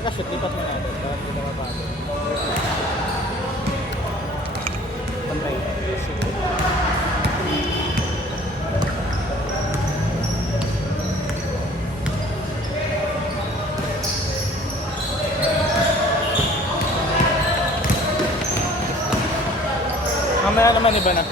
pagka-shoot, lipat mo natin. Para hindi na mabago. Pantay. Sige. Mamaya naman iba na.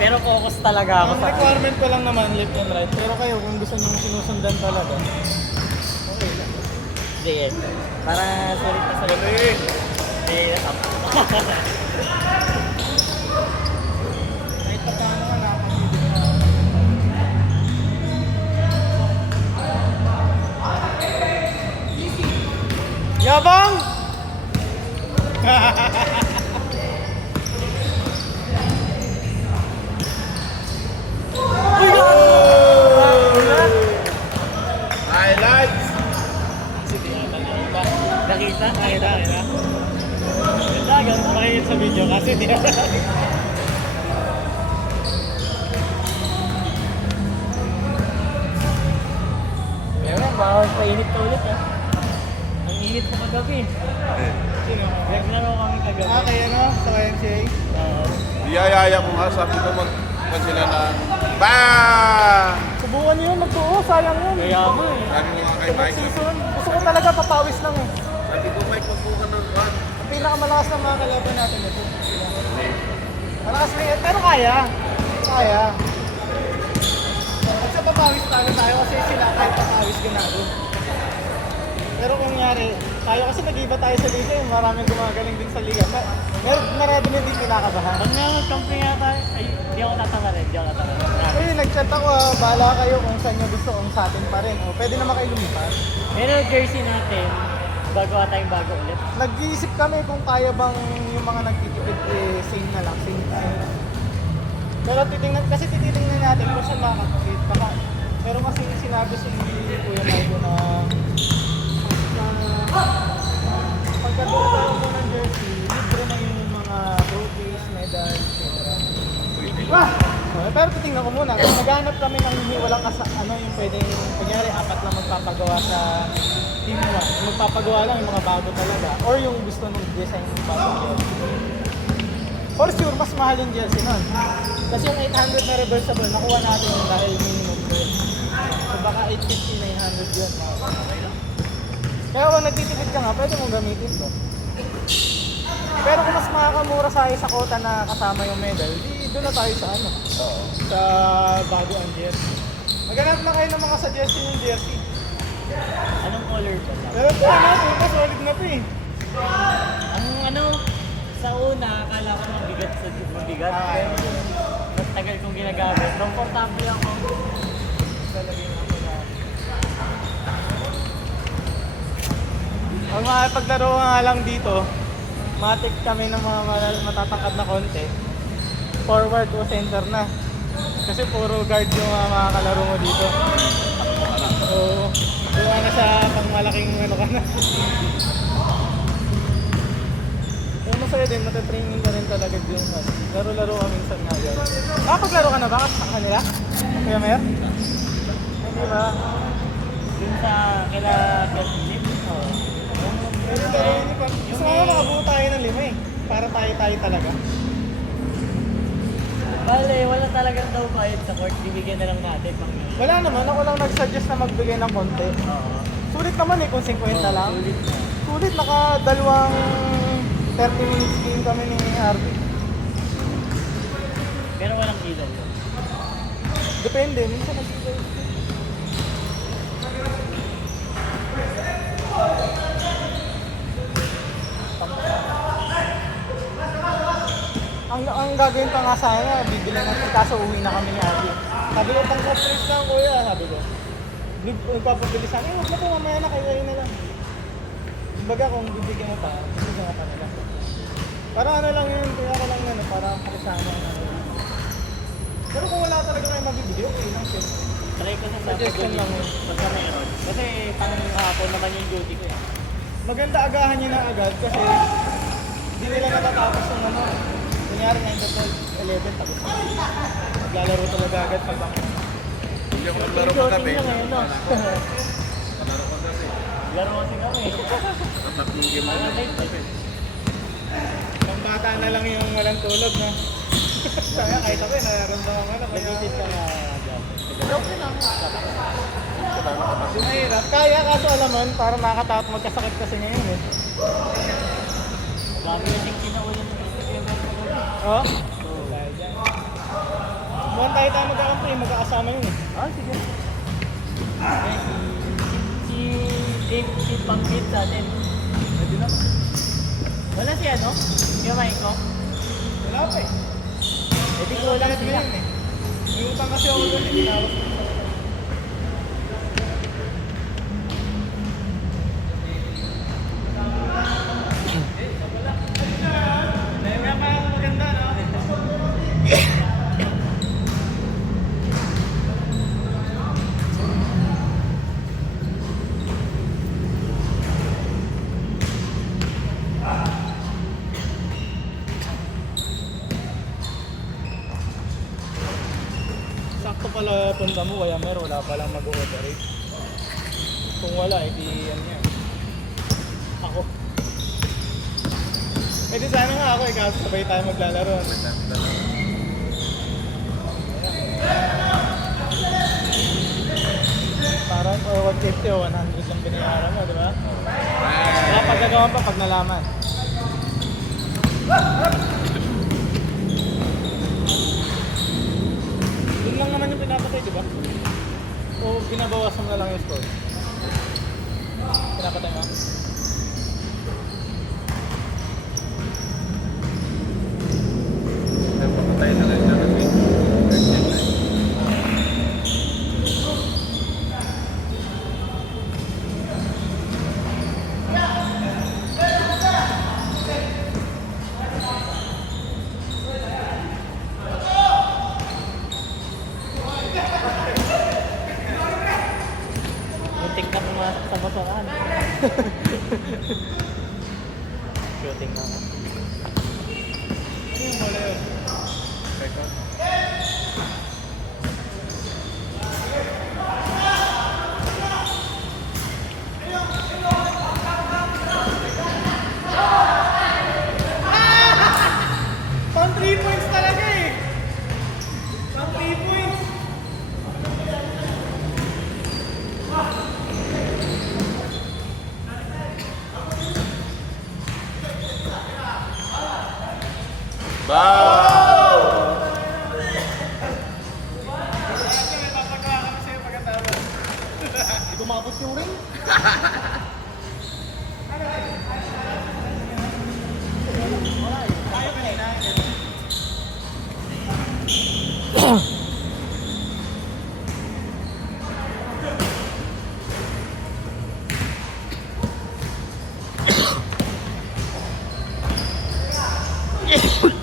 Pero focus talaga ako Ang sa requirement ko lang naman, left and right. Pero kayo, kung gusto nyo sinusundan talaga, okay lang. Sige. Para sulit na sulit. Sige, natapos. Kahit pa paano nga nakakabili. Yabang! Highlights! Nakita? Ganda, ganda kayo sa video kasi di Meron, bawal painit ka ulit ha. Ang init mo kagabi. Sino? Naglaro kami kagabi. Kaya no? Sa YMCA? Oo. Iyayaya ko nga, sabi ko mag sila na BAM! Subukan nyo yun, magtuo, sayang yun. Kaya mo eh. Sabi ko nga kay Next Mike, season, gusto ko talaga papawis lang eh. sabi ko Mike, magbuka ng run. Ang pinakamalakas na mga kalaban natin ito. Malakas na yun, pero kaya. Kaya. At sa papawis tayo kasi sila kahit papawis ganado. Pero kung nangyari, tayo kasi nag-iba tayo sa liga, yung maraming gumagaling din sa liga. Marami na din kinakabahan. Pag nag-company yata, ay, di ako tatama rin. Eh, nag-chat ako, bahala kayo kung saan nyo gusto, kung sa atin pa rin. O, pwede naman kayo lumipas. Pero jersey natin, gagawa tayong bago ulit. Nag-iisip kami kung kaya bang yung mga nagtitipid eh, same na lang, same time. Pero titingnan natin kung saan makakapit. Pero kasi sinabi si Kuya Margo na pagkatuwa tayo mo ng jersey, libre na yung mga trophies, medal, etc. Pero titingnan ko muna, kung naghanap kami ng hindi walang yung pwedeng, kunyari, 4 lang magpapagawa sa team 1. Magpapagawa lang yung mga bago talaga. Or yung gusto ng design ng bagong jersey. For sure, mas mahal yung jersey nun. Kasi yung 800 na reversible, nakuha natin yun dahil minimum price. So baka 850, 900 yun. Kaya kung nagtitipid ka nga, pwede mong gamitin to. Pero kung mas makakamura sa sa kota na kasama yung medal, di doon na tayo sa sa bago ang jersey. Maghanap na kayo ng mga suggestion yung jersey. Anong color ba? Pero po natin, ito solid na to eh. Ang sa una, akala ko mabigat sa mabigat. Pero mas tagal kong ginagamit. Comfortable ako. Lalagyan ako na. Ang mga paglaro nga lang dito, matik kami ng mga matatangkad na konti. Forward o center na. Kasi puro guard yung mga kalaro mo dito. Oo. Gawa na sa pangmalaking ano ka na. Pero masaya din, matatraining ka rin talaga yung laro-laro ka minsan nga yan. Nakapaglaro ka na ba sa kanila? Kuya Mer? Hindi ba? Dun sa kila Philip. Pero hindi pa. Gusto ko makabuo tayo ng 5 eh. Para tayo talaga. Bale, wala talagang daw bayad sa court. Bibigyan na lang natin pang Wala naman, ako lang nag-suggest na magbigay ng konti. Oo. Sulit naman eh kung 50 lang. Sulit na. Sulit, naka-2 30 minutes game kami ni RB. Pero walang ilaw yun. Depende, minsan nagbigay. Ang gagawin pa nga sana, bibili natin kaso uwi na kami ni RB. Sabi ko, pang soft drinks lang kuya, sabi ko. Nagpapabili sana, huwag na po, mamaya na kayo na lang. Kumbaga kung bibigyan mo pa, bibigyan mo pa nila. Para ano lang yun, kaya ko lang ano, para makasama ano. Pero kung wala talaga kayo mabibili, okay lang siya. Try ko sa Suggestion lang yun. Basta mayroon. Kasi pang hapon naman yung duty ko eh. Maganda agahan niya na agad kasi hindi nila natatapos yung ano. Kunyari 9 to 11, tapos na. Maglalaro talaga agad pag bang. Hindi ako naglaro ko gabi. Duty ngayon, no? Naglaro ko kasi. Laro kasi kami. Tatlong game Mga ako. late. Pang bata na lang yung walang tulog na. Kaya kahit ako eh, nararamdaman ko na. Nag-visit ka nga dyan. Okay lang. Mahirap. Kaya kaso alam mo, parang nakakatakot magkasakit kasi ngayon eh. Dami yung kinaulan ng Instagram ko. Oh? Dahil dyan. Buwan tayo magkakampi, magkakasama yun eh. Ah, sige. Eh, si Dave, si Pangkit sa atin. Pwede na. Wala si ano? Yung Maiko? Wala pa eh. Eh, di ko Wala lang na sila. yun eh. May utang kasi ako doon eh. Tinawas ko. Maganda no? Sakto pala punta mo, kaya meron wala palang mag-ooperate. Kung wala, edi yan yan. Ako. Pwede sana nga ako, ikaw sabay tayo maglalaro. Parang 150 o 100 lang binayaran mo, di ba? Wala paggagawan pa pag nalaman. Yun lang naman yung pinapatay, di ba? O binabawasan mo na lang yung score? Pinapatay mo? Napapatay na lang siya kasi. Muntik na pumasok sa basurahan. Shooting na nga. Ano yung bola yun? Record. Pang 3 points talaga eh! Pang 3 points! Wow! Kasi may papagawa kami sa'yo pagkatapos. Hindi kumabot yung ring. Ayaw kanina. Yeah.